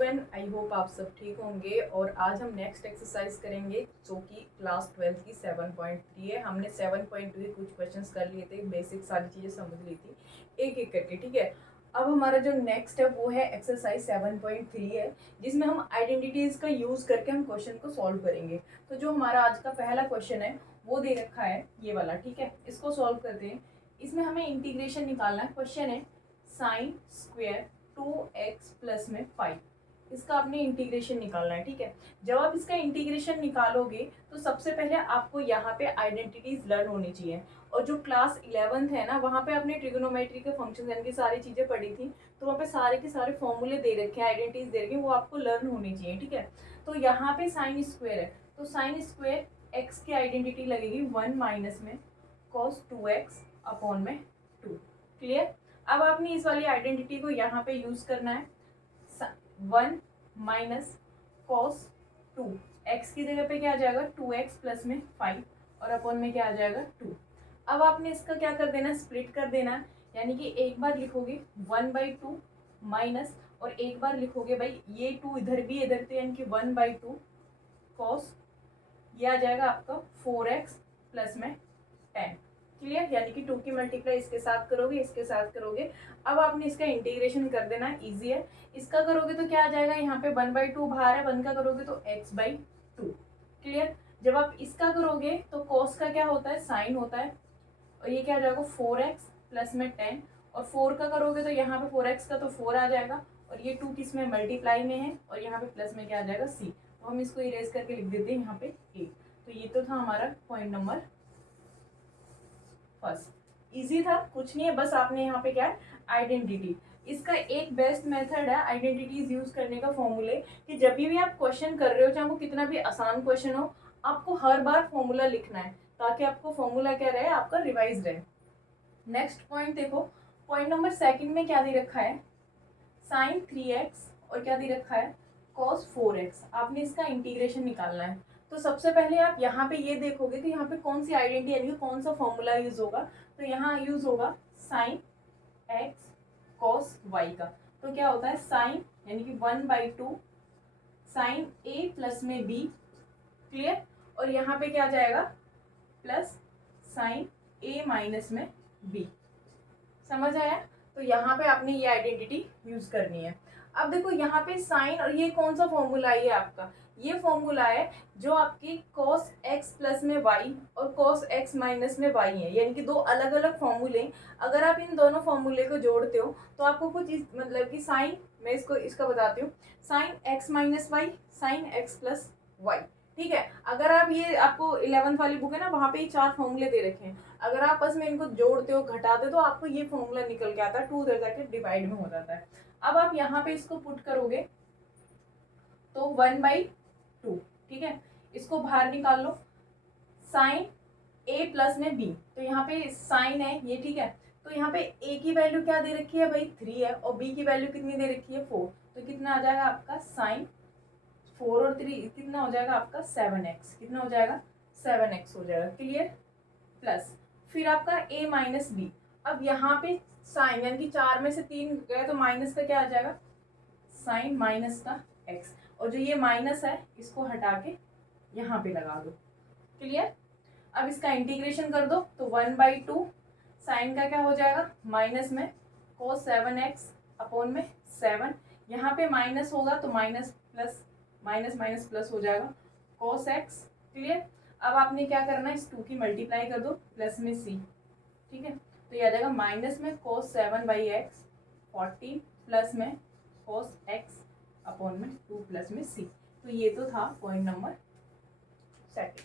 Everyone, I hope आप सब ठीक होंगे। और आज हम नेक्स्ट एक्सरसाइज करेंगे जो कि क्लास 12 की 7.3 है। हमने 7.2 के कुछ क्वेश्चंस कर लिए थे, बेसिक सारी चीज़ें समझ ली थी एक एक करके, ठीक है। अब हमारा जो नेक्स्ट है वो है एक्सरसाइज 7.3 है, जिसमें हम आइडेंटिटीज़ का यूज़ करके हम क्वेश्चन को सॉल्व करेंगे। तो जो हमारा आज का पहला क्वेश्चन है वो दे रखा है ये वाला, ठीक है। इसको सॉल्व करते हैं। इसमें हमें इंटीग्रेशन निकालना है। क्वेश्चन है साइन स्क्वायर 2x प्लस में 5, इसका आपने इंटीग्रेशन निकालना है, ठीक है। जब आप इसका इंटीग्रेशन निकालोगे तो सबसे पहले आपको यहाँ पे आइडेंटिटीज लर्न होनी चाहिए। और जो क्लास 11th है ना, वहाँ पे आपने ट्रिग्नोमेट्री के फंक्शन यानी कि सारी चीज़ें पढ़ी थी, तो वहाँ पे सारे के सारे फॉर्मूले दे रखे हैं, आइडेंटिटीज दे रखे हैं, वो आपको लर्न होनी चाहिए, ठीक है। तो यहाँ पे साइन स्क्वायर है, तो साइन स्क्वायर एक्स की आइडेंटिटी लगेगी 1 माइनस में कॉस 2x अपॉन में 2। क्लियर। अब आपने इस वाली आइडेंटिटी को यहाँ पे यूज करना है। 1 माइनस कॉस 2, एक्स की जगह पे क्या आ जाएगा 2x प्लस में 5 और अपॉन में क्या आ जाएगा 2। अब आपने इसका क्या कर देना, स्प्लिट कर देना है। यानी कि एक बार लिखोगे 1/2 माइनस, और एक बार लिखोगे भाई ये 2 इधर भी इधर, तो यानी कि 1/2 कॉस, ये आ जाएगा आपका 4x प्लस में 10। क्लियर। यानी कि 2 की मल्टीप्लाई इसके साथ करोगे, इसके साथ करोगे। अब आपने इसका इंटीग्रेशन कर देना है, ईजी है। इसका करोगे तो क्या आ जाएगा, यहाँ पे 1/2 बाहर है, 1 का करोगे तो x/2। क्लियर। जब आप इसका करोगे तो cos का क्या होता है, साइन होता है, और ये क्या आ जाएगा 4x प्लस में 10। और 4 का करोगे तो यहाँ पे 4x का तो 4 आ जाएगा, और ये 2 किस में मल्टीप्लाई में है, और यहाँ पे प्लस में क्या आ जाएगा c। तो हम इसको इरेज करके लिख देते हैं यहाँ पे a। तो ये तो था हमारा पॉइंट नंबर फर्स्ट। इजी था, कुछ नहीं है, बस आपने यहाँ पे क्या है आइडेंटिटी। इसका एक बेस्ट मेथड है आइडेंटिटीज यूज करने का फॉर्मूले, कि जब भी आप क्वेश्चन कर रहे हो, चाहे वो कितना भी आसान क्वेश्चन हो, आपको हर बार फॉर्मूला लिखना है, ताकि आपको फॉर्मूला क्या रहे, आपका रिवाइज रहे। नेक्स्ट पॉइंट देखो, पॉइंट नंबर सेकंड में क्या दे रखा है, साइन 3x और क्या दे रखा है cos 4x। आपने इसका इंटीग्रेशन निकालना है। तो सबसे पहले आप यहाँ पे ये देखोगे कि यहाँ पे कौन सी आइडेंटिटी यानी कि कौन सा फॉर्मूला यूज होगा। तो यहाँ यूज होगा साइन x cos y का। तो क्या होता है साइन यानी कि 1/2 साइन a प्लस में b। क्लियर। और यहाँ पे क्या आ जाएगा प्लस साइन a माइनस में b। समझ आया। तो यहाँ पे आपने ये आइडेंटिटी यूज करनी है। अब देखो यहाँ पे साइन, और ये कौन सा फॉर्मूला है, ये आपका ये फॉर्मूला है जो आपकी cos x प्लस में y और cos x माइनस में y है, यानी कि दो अलग अलग फॉर्मूले। अगर आप इन दोनों फॉर्मूले को जोड़ते हो तो आपको कुछ मतलब कि साइन, मैं इसका बताती हूँ, sine x minus y sine x plus y, ठीक है। अगर आप ये आपको 11th वाली बुक है ना, वहाँ पे ये 4 फॉर्मूले दे रखे हैं। अगर आप बस में इनको जोड़ते हो घटाते हो तो आपको ये फॉर्मूला निकल के आता है, 2 उधर जाके डिवाइड में हो जाता है। अब आप यहाँ पे इसको पुट करोगे तो 1/2, ठीक है। इसको बाहर निकाल लो, साइन a प्लस में b, तो यहाँ पे साइन है ये, ठीक है। तो यहाँ पे a की वैल्यू क्या दे रखी है भाई 3 है, और b की वैल्यू कितनी दे रखी है 4। तो कितना आ जाएगा आपका साइन 4 और 3 कितना हो जाएगा आपका 7x, कितना हो जाएगा 7x हो जाएगा। क्लियर। प्लस फिर आपका a माइनस बी। अब यहाँ पे साइन यानी कि 4 में से 3 गए तो माइनस का क्या आ जाएगा साइन माइनस का x, और जो ये माइनस है इसको हटा के यहाँ पे लगा दो। क्लियर। अब इसका इंटीग्रेशन कर दो तो 1/2 साइन का क्या हो जाएगा माइनस में cos 7x अपॉन में 7। यहाँ पे माइनस होगा तो minus plus minus minus plus हो जाएगा cos x। क्लियर। अब आपने क्या करना है, इस 2 की मल्टीप्लाई कर दो प्लस में c, ठीक है। तो ये आ जाएगा माइनस में cos 7/x 40 प्लस में cos x अपॉन में 2 प्लस में c। तो ये तो था पॉइंट नंबर सेकंड।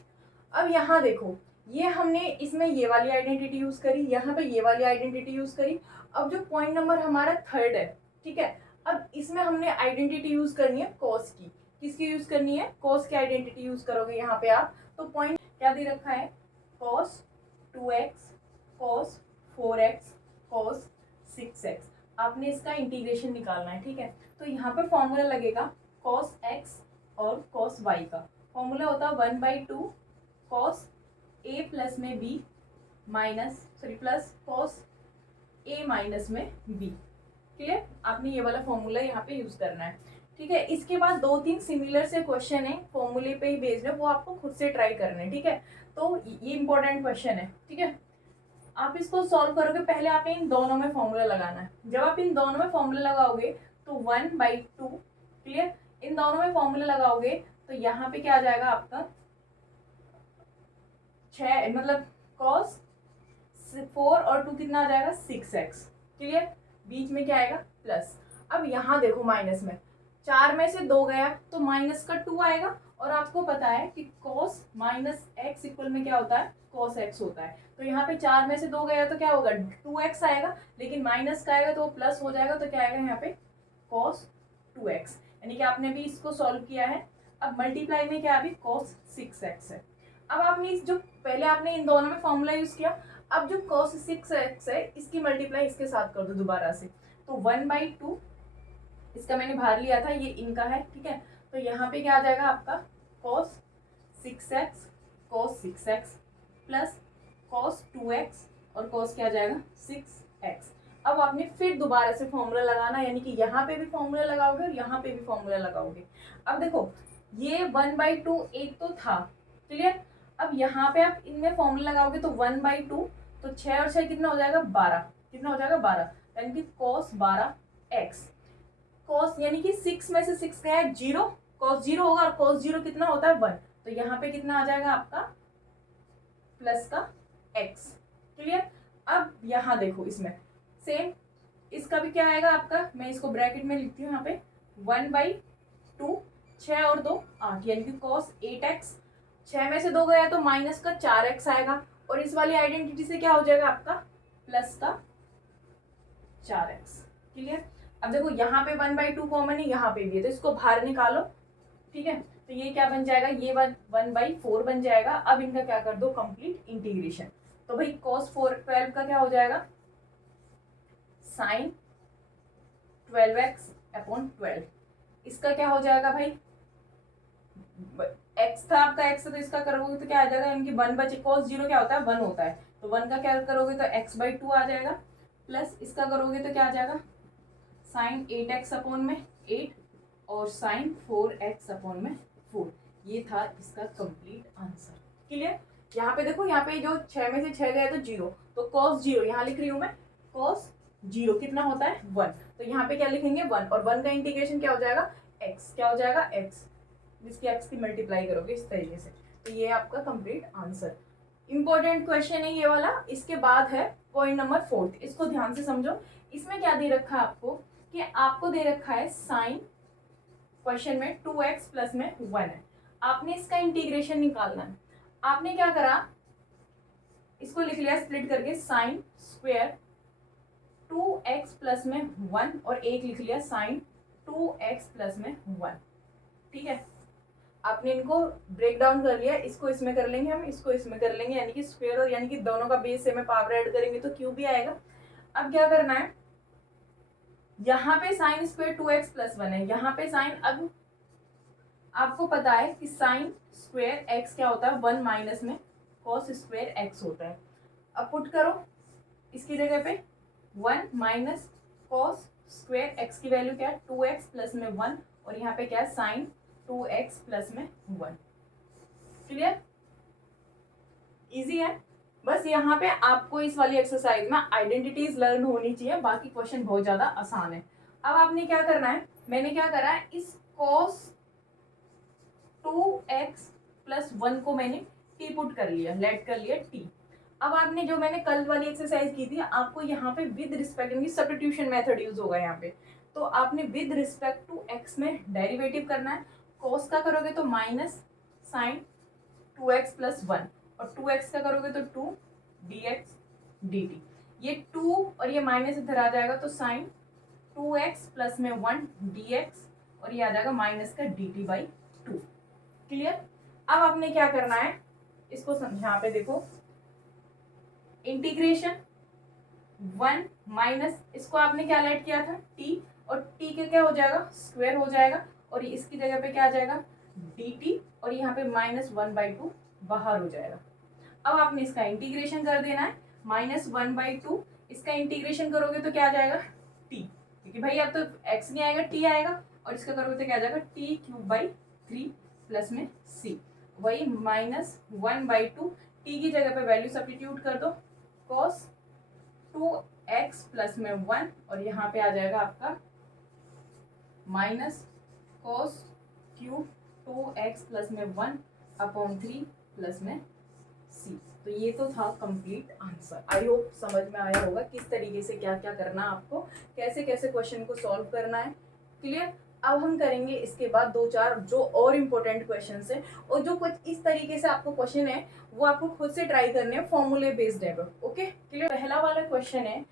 अब यहाँ देखो, ये हमने इसमें ये वाली आइडेंटिटी यूज करी, यहाँ पे ये वाली आइडेंटिटी यूज करी। अब जो पॉइंट नंबर हमारा थर्ड है, ठीक है, अब इसमें हमने आइडेंटिटी यूज करनी है cos की। किसकी यूज करनी है, cos की आइडेंटिटी यूज करोगे यहाँ पे आप। तो पॉइंट क्या दे रखा है cos 2x cos 4x cos 6x। आपने इसका इंटीग्रेशन निकालना है, ठीक है। तो यहाँ पे फॉर्मूला लगेगा cos x और cos y का। फॉर्मूला होता है 1/2 cos a प्लस में b minus plus cos a minus में b। क्लियर। आपने ये वाला फॉर्मूला यहाँ पे यूज करना है। ठीक है। इसके बाद 2-3 सिमिलर से क्वेश्चन है, फॉर्मूले पे ही बेस्ड है, वो आपको खुद से ट्राई करने, ठीक है। तो ये इंपॉर्टेंट क्वेश्चन है, ठीक है। आप इसको सॉल्व करोगे, पहले आपने इन दोनों में फॉर्मूला लगाना है। जब आप इन दोनों में फॉर्मूला लगाओगे तो 1/2, क्लियर, इन दोनों में फॉर्मूला लगाओगे तो यहाँ पे क्या आ जाएगा आपका 6, मतलब cos 4 और 2 कितना आ जाएगा 6x, क्लियर। बीच में क्या आएगा प्लस। अब यहाँ देखो माइनस में 4 में से 2 गया तो माइनस का 2 आएगा, और आपको पता है कि cos माइनस एक्स इक्वल में क्या होता है cos x होता है। तो यहाँ पे 4 में से 2 गया तो क्या होगा 2x आएगा, लेकिन माइनस का आएगा तो वो प्लस हो जाएगा, तो क्या आएगा यहाँ पे cos 2x, यानी कि आपने भी इसको सॉल्व किया है। अब मल्टीप्लाई में क्या अभी cos 6x है। अब आपने जो पहले आपने इन दोनों में फॉर्मूला यूज किया, अब जो cos 6x है इसकी मल्टीप्लाई इसके साथ कर दो दोबारा से, तो 1/2, इसका मैंने भार लिया था, ये इनका है, ठीक है। तो यहाँ पे क्या आ जाएगा आपका cos 6x plus cos 2x और cos क्या आ जाएगा 6x। अब आपने फिर दोबारा से फॉर्मूला लगाना, यानी कि यहाँ पे भी फॉर्मूला लगाओगे और यहाँ पे भी फॉर्मूला लगाओगे। अब देखो ये 1/2 एक तो था, क्लियर। अब यहाँ पे आप इनमें फॉर्मूला लगाओगे तो 1/2, तो 6 और 6 कितना हो जाएगा 12, कितना हो जाएगा 12, यानी कि cos 12x। cos यानी कि 6 में से 6 गया है 0, cos 0 होगा, और cos 0 कितना होता है 1, तो यहाँ पे कितना आ जाएगा आपका प्लस का x, क्लियर। अब यहाँ देखो इसमें सेम, इसका भी क्या आएगा आपका, मैं इसको ब्रैकेट में लिखती हूँ यहाँ पे 1/2, 6 और 2 8, यानी कि cos 8x। 6 में से 2 गया तो माइनस का 4x आएगा, और इस वाली आइडेंटिटी से क्या हो जाएगा आपका प्लस का 4x, क्लियर। अब देखो यहाँ पे 1/2 कॉमन है, यहाँ पे भी है, तो इसको बाहर निकालो, ठीक है। तो ये क्या बन जाएगा, ये 1/4 बन जाएगा। अब इनका क्या कर दो कंप्लीट इंटीग्रेशन, तो भाई cos 12 का क्या हो जाएगा sin 12x/12, इसका क्या हो जाएगा भाई x था आपका, x तो इसका करोगे तो क्या आ जाएगा, यानी कि 1 बचे, cos 0 क्या होता है 1 होता है, तो 1 का क्या करोगे तो x/2 आ जाएगा, प्लस इसका करोगे तो क्या आ जाएगा sin 8x/8 और sin 4x/4। ये था इसका कंप्लीट आंसर, क्लियर। यहाँ पे देखो, यहाँ पे जो 6 में से 6 गया तो 0, तो cos 0 यहाँ लिख रही हूँ मैं, cos 0 कितना होता है 1, तो यहाँ पे क्या लिखेंगे 1, और 1 का इंटीग्रेशन क्या हो जाएगा x, क्या हो जाएगा x, जिसकी x की मल्टीप्लाई करोगे इस तरीके से। तो ये आपका कंप्लीट आंसर। इंपॉर्टेंट क्वेश्चन है ये वाला। इसके बाद है पॉइंट नंबर 4, इसको ध्यान से समझो। इसमें क्या दे रखा है आपको, कि आपको दे रखा है साइन, क्वेश्चन में 2x प्लस में 1 है, आपने इसका इंटीग्रेशन निकालना है। आपने क्या करा, इसको लिख लिया स्प्लिट करके साइन स्क्वायर 2x प्लस में 1, और एक लिख लिया साइन 2x प्लस में 1, ठीक है। आपने इनको ब्रेक डाउन कर लिया, इसको इसमें कर लेंगे हम, इसको इसमें कर लेंगे, यानी कि स्क्वायर, और यानी कि दोनों का बेस से में पावर ऐड करेंगे तो क्यूब भी आएगा। अब क्या करना है, यहाँ पे साइन स्क्वायर 2x प्लस 1 है, यहाँ पे साइन, अब आपको पता है कि साइन स्क्वायर x क्या होता है 1 माइनस में cos स्क्वायर x होता है। अब पुट करो इसकी जगह पे 1 माइनस cos स्क्वायर x की वैल्यू क्या है 2x प्लस में 1, और यहाँ पे क्या है साइन 2x प्लस में 1, क्लियर, इजी है। बस यहाँ पे आपको इस वाली एक्सरसाइज में आइडेंटिटीज लर्न होनी चाहिए, बाकी क्वेश्चन बहुत ज्यादा आसान है। अब आपने क्या करना है, मैंने क्या करा है, इस cos 2x प्लस 1 को मैंने t पुट कर लिया, लेट कर लिया t। अब आपने जो मैंने कल वाली एक्सरसाइज की थी, आपको यहाँ पे विद रिस्पेक्ट, यानी सब्स्टिट्यूशन मेथड यूज होगा यहाँ पे, तो आपने विद रिस्पेक्ट टू x में डेरिवेटिव करना है। cos का करोगे तो माइनस साइन 2x प्लस 1, और 2x का करोगे तो 2 dx dt, ये 2 और ये माइनस इधर आ जाएगा तो साइन 2x प्लस में 1 dx, और ये आ जाएगा माइनस का dt/2, क्लियर। अब आपने क्या करना है, इसको यहाँ पे देखो, इंटीग्रेशन 1 माइनस, इसको आपने क्या लेट किया था t, और t के क्या हो जाएगा स्क्वायर हो जाएगा, और इसकी जगह पे क्या आ जाएगा dt, और यहाँ पे -1/2 बाहर हो जाएगा। अब आपने इसका इंटीग्रेशन कर देना है, -1/2, इसका इंटीग्रेशन करोगे तो क्या आ जाएगा t, क्योंकि भाई अब तो x नहीं आएगा t आएगा, और इसका करोगे तो क्या आ जाएगा t³/3 प्लस में c, वही -1/2, t की जगह पे वैल्यू सब्स्टिट्यूट कर दो cos 2x प्लस में 1, और यहाँ पे आ जाएगा आपका -cos³ 2x प्लस में 1/3 प्लस में c। तो ये तो था कंप्लीट आंसर। आई होप समझ में आया होगा किस तरीके से क्या क्या करना है आपको, कैसे कैसे क्वेश्चन को सॉल्व करना है। क्लियर। अब हम करेंगे इसके बाद 2-4 जो और इम्पोर्टेंट क्वेश्चंस हैं, और जो कुछ इस तरीके से आपको क्वेश्चन है वो आपको खुद से ट्राई करने हैं, फॉर्मूले बेस्ड है। Okay clear. पहला वाला क्वेश्चन है,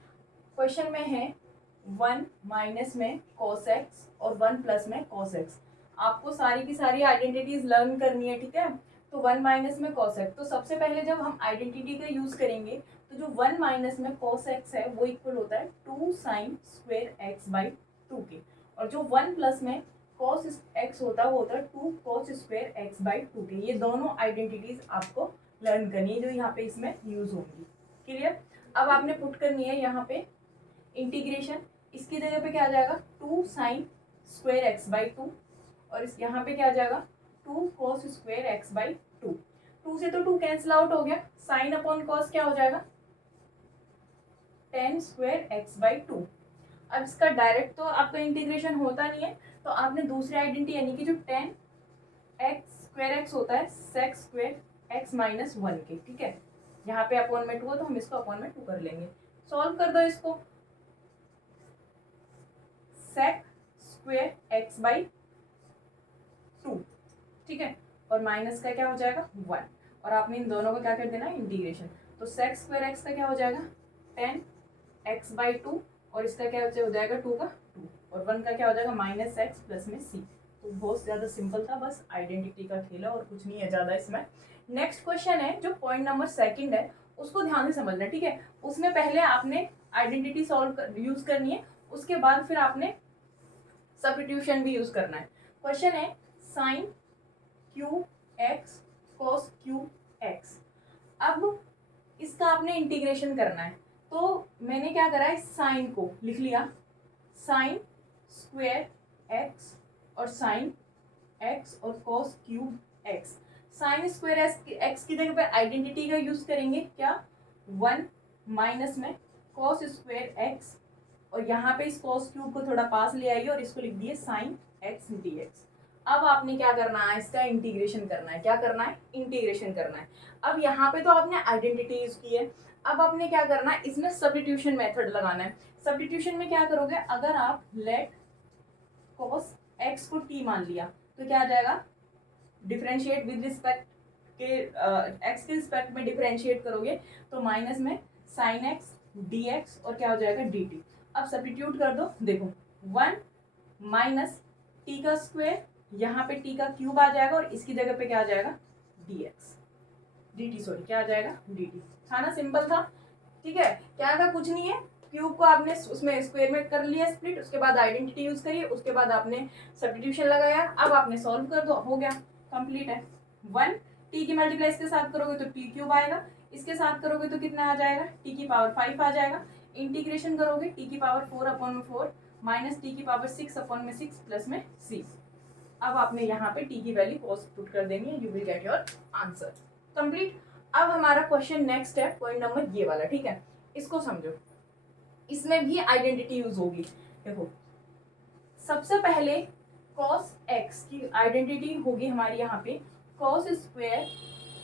क्वेश्चन में है 1 माइनस में cos x और 1 प्लस में cos x। आपको सारी की सारी आइडेंटिटीज लर्न करनी है, ठीक है। तो 1 माइनस में cos x, तो सबसे पहले जब हम आइडेंटिटी का यूज करेंगे तो जो 1 माइनस में cos x है वो इक्वल होता है 2 sin स्क्वायर x/2 के, और जो 1 प्लस में cos x होता है वो होता है 2 cos स्क्वायर x/2 के। ये दोनों आइडेंटिटीज आपको लर्न करनी है जो यहाँ पे इसमें यूज होंगी। क्लियर। अब आपने पुट करनी है यहाँ पे इंटीग्रेशन, इसकी जगह पे क्या आ जाएगा 2 sin स्क्वायर x/2, और इस यहाँ पे क्या आ जाएगा 2 cos स्क्वायर x/2। 2 से तो 2 कैंसिल आउट हो गया, साइन अपॉन कॉस क्या हो जाएगा tan स्क्वायर x/2। अब इसका डायरेक्ट तो आपका इंटीग्रेशन होता नहीं है, तो आपने दूसरी आइडेंटिटी यानी कि जो tan x स्क्वायर x होता है sec स्क्वायर x माइनस 1 के, ठीक है। यहाँ पे अपॉन में 2 हो तो हम इसको अपॉन में 2 कर लेंगे। सॉल्व कर दो इसको, sec स्क्वायर x/2, ठीक है, और माइनस का क्या हो जाएगा 1, और आपने इन दोनों का क्या कर देना है इंटीग्रेशन। तो sec स्क्वायर x का क्या हो जाएगा tan x/2, और इसका क्या हो जाएगा 2 का 2, और 1 का क्या हो जाएगा -x प्लस में c। तो बहुत ज़्यादा सिंपल था, बस आइडेंटिटी का खेल है और कुछ नहीं है ज़्यादा इसमें। नेक्स्ट क्वेश्चन है जो पॉइंट नंबर 2 है, उसको ध्यान से समझना, ठीक है। उसमें पहले आपने आइडेंटिटी यूज करनी है, उसके बाद फिर आपने सब्स्टिट्यूशन भी यूज करना है। क्वेश्चन है sin qx cos qx। अब इसका आपने इंटीग्रेशन करना है, तो मैंने क्या करा है साइन को लिख लिया sin स्क्वायर x और sin x और cos cube x। Sine square x की जगह पे आइडेंटिटी का यूज करेंगे क्या 1 माइनस में cos स्क्वायर x, और यहाँ पे इस cos क्यूब को थोड़ा पास ले आइए और इसको लिख दिए sin x dx। अब आपने क्या करना है इसका इंटीग्रेशन करना है। क्या करना है इंटीग्रेशन करना है। अब यहाँ पे तो आपने आइडेंटिटी यूज की है, अब आपने क्या करना है इसमें सब्स्टिट्यूशन मेथड लगाना है। सब्स्टिट्यूशन में क्या करोगे, अगर आप लेट cos x को t मान लिया तो क्या आ जाएगा डिफरेंशिएट विद रिस्पेक्ट के x के रिस्पेक्ट में डिफरेंशिएट करोगे तो माइनस में sin x dx और क्या हो जाएगा dt। अब सब्स्टिट्यूट कर दो, देखो 1 माइनस टी का स्क्वायर, यहाँ पे टी का क्यूब आ जाएगा और इसकी जगह पे क्या आ जाएगा dx dt, सॉरी क्या आ जाएगा dt। था ना, सिंपल था, ठीक है। क्या था, कुछ नहीं है, क्यूब को आपने उसमें स्क्वायर में कर लिया स्प्लिट, उसके बाद आइडेंटिटी यूज करिए, उसके बाद आपने सब्स्टिट्यूशन लगाया। अब आपने सॉल्व कर दो, हो गया कंप्लीट है। 1 टी की मल्टीप्लाई इसके साथ करोगे तो टी क्यूब आएगा, इसके साथ करोगे तो कितना आ जाएगा टी की पावर 5 आ जाएगा। इंटीग्रेशन करोगे टी की पावर 4/4 माइनस टी की पावर 6/6 प्लस में 6। अब आपने यहाँ पे टी की वैल्यू पोस्ट पुट कर देंगे, you will get your answer complete. अब हमारा क्वेश्चन नेक्स्ट है पॉइंट नंबर ये वाला, ठीक है। इसको समझो, इसमें भी आइडेंटिटी यूज होगी। देखो सबसे पहले cos x की आइडेंटिटी होगी हमारी यहाँ पे cos square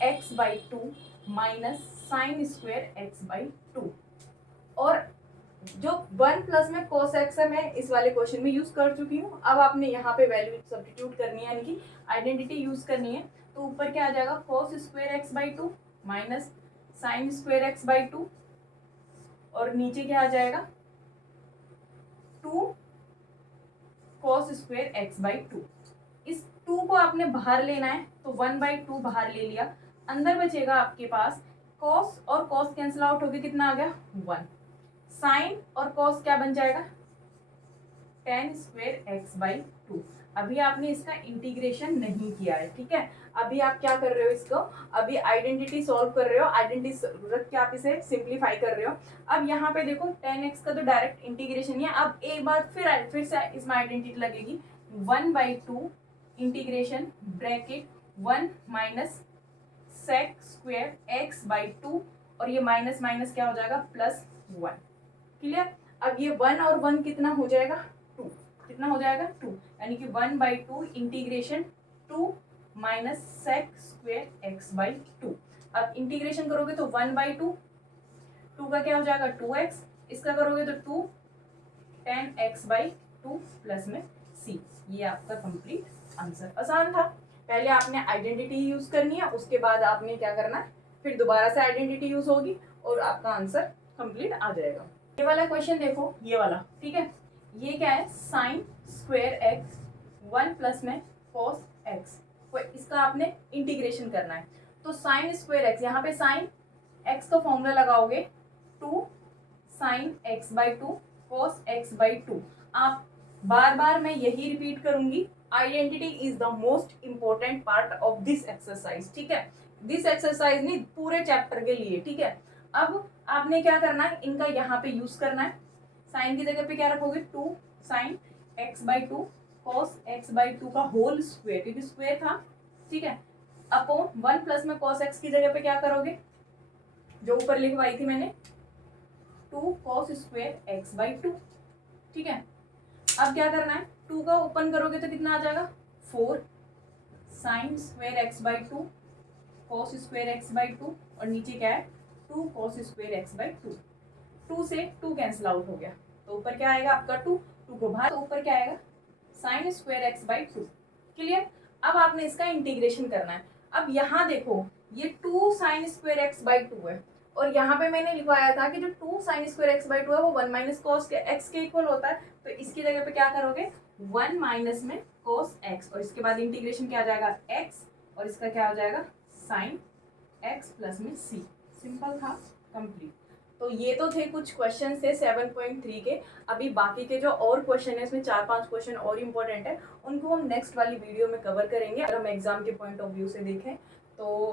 x/2 minus sine square x/2, और जो 1 प्लस में cos x है मैं इस वाले क्वेश्चन में यूज कर चुकी हूँ। अब आपने यहाँ पे वैल्यू सब्स्टिट्यूट करनी है, यानी कि आइडेंटिटी यूज करनी है। तो ऊपर क्या आ जाएगा cos square x/2 minus sine square x/2, और नीचे क्या आ जाएगा 2 cos स्क्वायर x/2। इस 2 को आपने बाहर लेना है, तो 1/2 बाहर ले लिया, अंदर बचेगा आपके पास cos और cos कैंसिल आउट होके कितना आ गया 1। साइन और cos क्या बन जाएगा tan स्क्वायर x/2। अभी आपने इसका इंटीग्रेशन नहीं किया है, ठीक है। अभी आप क्या कर रहे हो, इसको अभी आइडेंटिटी सॉल्व कर रहे हो, आइडेंटिटी रख के आप इसे सिंप्लीफाई कर रहे हो। अब यहाँ पे देखो tan x का तो डायरेक्ट इंटीग्रेशन ही है। अब एक बार फिर से इसमें आइडेंटिटी लगेगी 1/2 integration bracket 1 minus sec square x/2 और ये माइनस माइनस क्या हो जाएगा +1। क्लियर। अब ये 1 और 1 कितना हो जाएगा 2, कितना हो जाएगा 2, यानी कि 1/2 integration 2 minus sec square x/2। अब इंटीग्रेशन करोगे तो 1/2, 2 का क्या हो जाएगा 2x, इसका करोगे तो 2 10x/2 प्लस में c। ये आपका कंप्लीट आंसर। आसान था। पहले आपने आइडेंटिटी यूज करनी है, उसके बाद आपने क्या करना है, फिर दोबारा से आइडेंटिटी यूज होगी और आपका आंसर कंप्लीट आ जाएगा। ये वाला क्वेश्चन देखो, ये वाला, ठीक है। ये क्या है, साइन स्क्वायर एक्स 1 प्लस में कॉस एक्स, इसका आपने इंटीग्रेशन करना है। तो साइन स्क्वायर एक्स, यहाँ पे साइन एक्स का फॉर्मूला लगाओगे 2 साइन x/2 कॉस x/2। आप बार बार मैं यही रिपीट करूंगी, identity is the most important part of this exercise, ठीक है। दिस एक्सरसाइज नहीं, पूरे चैप्टर के लिए, ठीक है। अब आपने क्या करना है, इनका यहाँ पे यूज करना है। साइन की जगह पे क्या रखोगे 2 साइन x/2 कॉस x/2 का होल स्क्वायर, क्योंकि स्क्वायर था, ठीक है, अपॉन 1 प्लस में कॉस x की जगह पे क्या करोगे, जो ऊपर लिखवाई थी मैंने 2 कॉस स्क्वायर x/2, ठीक है। अब क्या करना है, 2 का ओपन करोगे तो कितना आ जाएगा 4 sine square x/2 cos square x/2 और नीचे क्या है 2 कॉस स्क्वायर x/2। 2 से 2 कैंसिल आउट हो गया, तो ऊपर क्या आएगा आपका 2 को बाहर, तो ऊपर क्या आएगा साइन स्क्वायर x/2। क्लियर। अब आपने इसका इंटीग्रेशन करना है। अब यहाँ देखो, ये 2 साइन स्क्वायर x/2 है और यहाँ पे मैंने लिखवाया था कि जो 2 साइन स्क्वायर x/2 है वो 1 माइनस कॉस के x के इक्वल होता है। तो इसकी जगह पे क्या करोगे 1 माइनस में कॉस x और इसके बाद इंटीग्रेशन क्या आ जाएगा x और इसका क्या हो जाएगा साइन x प्लस में c। सिंपल था, कंप्लीट। तो ये तो थे कुछ क्वेश्चन थे 7.3 के। अभी बाकी के जो और क्वेश्चन है, इसमें 4-5 क्वेश्चन और इम्पोर्टेंट है, उनको हम नेक्स्ट वाली वीडियो में कवर करेंगे। अगर हम एग्जाम के पॉइंट ऑफ व्यू से देखें तो